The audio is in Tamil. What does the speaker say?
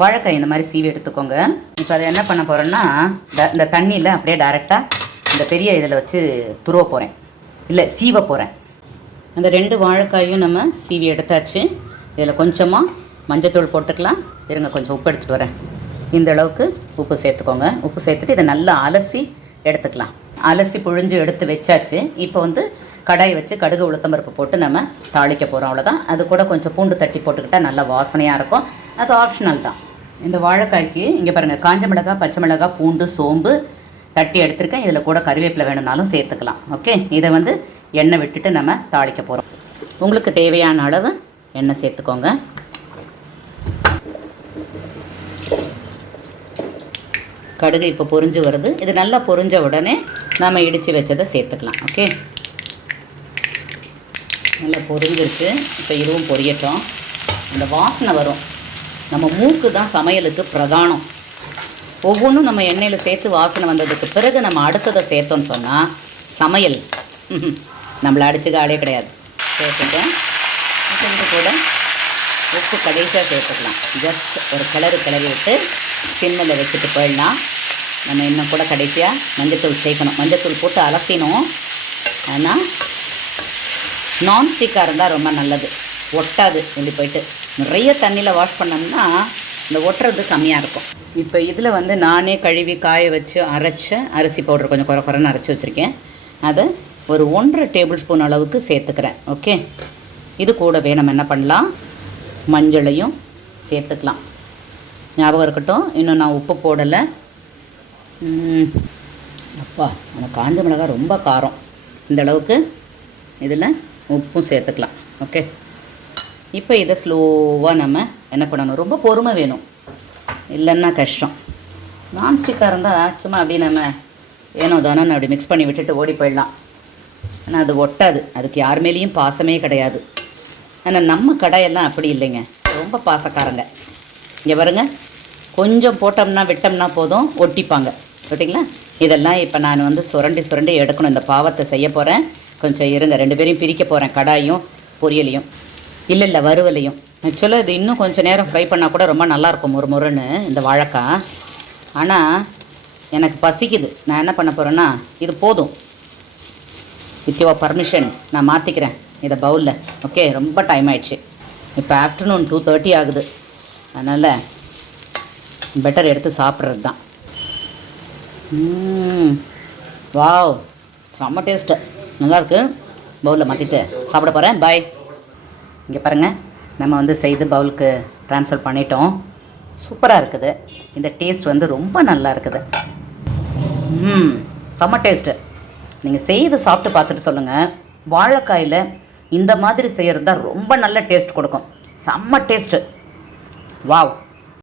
வாழைக்காய் இந்த மாதிரி சீவி எடுத்துக்கோங்க. இப்போ அதை என்ன பண்ண போகிறேன்னா இந்த தண்ணியில் அப்படியே டைரெக்டாக இந்த பெரிய இதில் வச்சு துருவ போகிறேன் இல்லை சீவ போகிறேன் அந்த ரெண்டு வாழைக்காயும் நம்ம சீவி எடுத்தாச்சு. இதில் கொஞ்சமாக மஞ்சத்தூள் போட்டுக்கலாம். இருங்க கொஞ்சம் உப்பு எடுத்துகிட்டு வரேன். இந்த அளவுக்கு உப்பு சேர்த்துக்கோங்க. உப்பு சேர்த்துட்டு இதை நல்லா அலசி எடுத்துக்கலாம். அலசி புழிஞ்சு எடுத்து வச்சாச்சு. இப்போ வந்து கடாய் வச்சு கடுகு உளுத்தம்பருப்பு போட்டு நம்ம தாளிக்க போகிறோம் அவ்வளோதான் அது கூட கொஞ்சம் பூண்டு தட்டி போட்டுக்கிட்டால் நல்லா வாசனையாக இருக்கும். அது ஆப்ஷனல் தான். இந்த வாழைக்காய்க்கு இங்கே பாருங்கள் காஞ்ச மிளகாய் பச்சை மிளகாய் பூண்டு சோம்பு தட்டி எடுத்திருக்கேன். இதில் கூட கருவேப்பிலை வேணும்னாலும் சேர்த்துக்கலாம். ஓகே? இதை வந்து எண்ணெய் விட்டுட்டு நம்ம தாளிக்க போகிறோம் உங்களுக்கு தேவையான அளவு எண்ணெய் சேர்த்துக்கோங்க. கடுகு இப்போ பொரிஞ்சு வருது. இது நல்லா பொரிஞ்ச உடனே நம்ம இடித்து வச்சதை சேர்த்துக்கலாம். ஓகே? நல்லா பொறிஞ்சிருக்கு. இப்போ இதுவும் பொரியட்டும். அந்த வாசனை வரும். நம்ம மூக்கு தான் சமையலுக்கு பிரதானம். ஒவ்வொன்றும் நம்ம எண்ணெயில் சேர்த்து வாசனை வந்ததுக்கு பிறகு நம்ம அடுத்ததை சேர்த்தோன்னு சொன்னால் சமையல். நம்மளை அடிச்சுக்க ஆளே கிடையாது. சேர்த்துட்டேன் கூட உப்பு கடைசியாக சேர்த்துக்கலாம். ஜஸ்ட் ஒரு கிளறு கிளறி விட்டு சிம்மில் வச்சுட்டு போயிடலாம். நம்ம இன்னும் கூட கடைசியாக மஞ்சத்தூள் சேர்க்கணும். மஞ்சத்தூள் போட்டு அலசினோம். ஆனால் நான்ஸ்டிக்காக இருந்தால் ரொம்ப நல்லது. ஒட்டாது இப்படி போயிட்டு. நிறைய தண்ணியில் வாஷ் பண்ணோம்னா இந்த ஒட்டுறது கம்மியாக இருக்கும். இப்போ இதில் வந்து நானே கழுவி காய வச்சு அரைச்ச அரிசி பவுடர் கொஞ்சம் குறை குறைன்னு அரைச்சி வச்சுருக்கேன். அதை ஒரு ஒன்றரை டேபிள் ஸ்பூன் அளவுக்கு சேர்த்துக்கிறேன். ஓகே? இது கூடவே நம்ம என்ன பண்ணலாம்? மஞ்சளையும் சேர்த்துக்கலாம். ஞாபகம் இருக்கட்டும். இன்னும் நான் உப்பு போடலை. அப்பா அந்த காஞ்ச மிளகாய் ரொம்ப காரம். இந்த அளவுக்கு இதில் உப்பும் சேர்த்துக்கலாம். ஓகே? இப்போ இதை ஸ்லோவாக நம்ம என்ன பண்ணணும்? ரொம்ப பொறுமை வேணும். இல்லைன்னா கஷ்டம். நான்ஸ்டிக்காக இருந்தால் சும்மா அப்படியே நம்ம ஏனோ தானே அப்படி மிக்ஸ் பண்ணி விட்டுட்டு ஓடி போயிடலாம். ஆனால் அது ஒட்டாது. அதுக்கு யார் மேலேயும் பாசமே கிடையாது. ஆனால் நம்ம கடையெல்லாம் அப்படி இல்லைங்க. ரொம்ப பாசக்காரங்க. இங்கே பாருங்க. கொஞ்சம் போட்டோம்னா விட்டோம்னா போதும். ஒட்டிப்பாங்க. பார்த்தீங்களா? இதெல்லாம் இப்போ நான் வந்து சுரண்டி சுரண்டி எடுக்கணும். இந்த பாவத்தை செய்ய போகிறேன் கொஞ்சம் இருங்க. ரெண்டு பேரையும் பிரிக்க போகிறேன் கடாயும் பொரியலையும். இல்லை இல்லை வறுவலையும். ஆக்சுவலாக இது இன்னும் கொஞ்சம் நேரம் ஃப்ரை பண்ணால் கூட ரொம்ப நல்லாயிருக்கும் ஒரு முருன்னு இந்த வாழைக்காய் ஆனால் எனக்கு பசிக்குது. நான் என்ன பண்ண போகிறேன்னா இது போதும். வித் யுவர் பர்மிஷன் நான் மாற்றிக்கிறேன் இதை பவுலில் ஓகே ரொம்ப டைம் ஆயிடுச்சு. இப்போ ஆஃப்டர்நூன் டூ தேர்ட்டி ஆகுது. அதனால் பெட்டர் எடுத்து சாப்பிட்றது தான் வாவ் செம்ம டேஸ்ட்டு நல்லாயிருக்கு பவுலில் மாற்றிட்டு சாப்பிட போகிறேன் பாய் இங்கே பாருங்கள் நம்ம வந்து செய்து பவுலுக்கு ட்ரான்ஸ்ஃபர் பண்ணிட்டோம். சூப்பராக இருக்குது. இந்த டேஸ்ட் வந்து ரொம்ப நல்லா இருக்குது. ம் செம்ம டேஸ்ட்டு நீங்கள் செய்து சாப்பிட்டு பார்த்துட்டு சொல்லுங்கள் வாழைக்காயில் இந்த மாதிரி செய்கிறது தான் ரொம்ப நல்ல டேஸ்ட் கொடுக்கும். செம்ம டேஸ்ட்டு வாவ்.